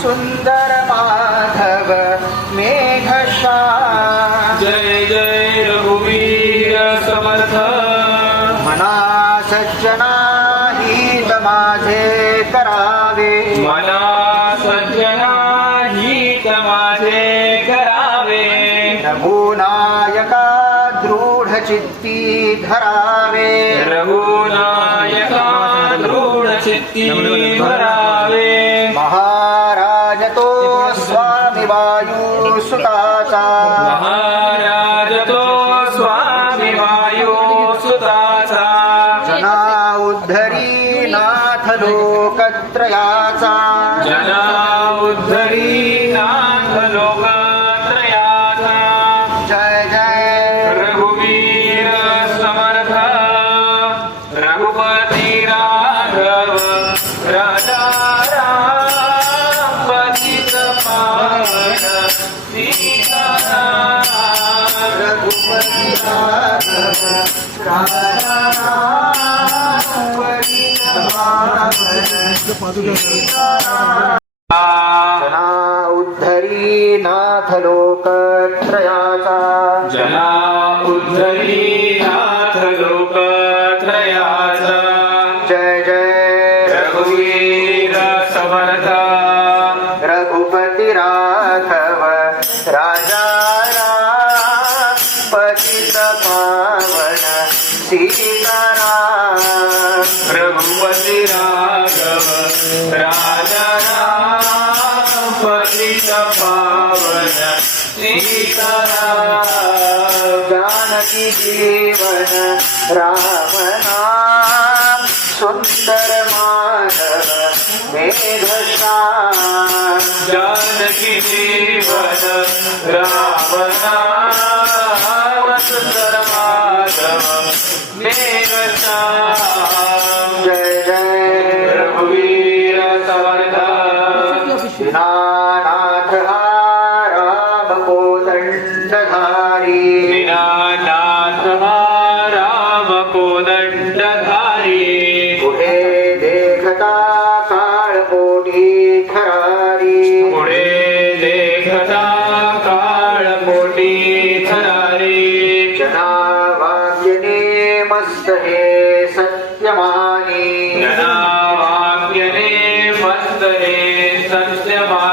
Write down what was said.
सुंदर माधव मेघश्याम जय जय रघुवीर समर्थ मना सज्जना हित माझे करावे मना सज्जना हित माझे करावे रघुनायका दृढ चित्ती धरावे रघुनायका दृढ चित्ती धरावे महाराज तो स्वामी वायू सुताचा महाराज तो स्वामी वायू सुताचा जना उद्धरी नाथ लोकत्रयाचा जना उद्धरी नाथ लोकत्रयाचा जय जय रघुवीर समर्थ रघुपती राघव राजा राम पतित पावन सीताराम रघुपती राघव राजा जना उद्धरी नाथ लोकत्रयाचा जना उद्धरी नाथ लोकत्रयाचा जय जय रघुवीर समर्थ रघुपती राघव राजा राम पतित पावन सीताराम रघुपती राघव राजा राम पतित पावन सीताराम जानकी जीवन राम नाम सुंदर माधव मेघश्याम जानकी जीवन राम नाम सुंदर माधव मेघश्याम जय जय रघुवीर समर्थ दीनानाथ राम कोदंडधारी दीनानाथ राम कोदंडधारी पुढे देखता काळकोटी खरारी पुढे देखता काळकोटी थरारी जना वाक्यने मस्त हे सत्यमानी जना वाक्यने मस्त हे सत्यमा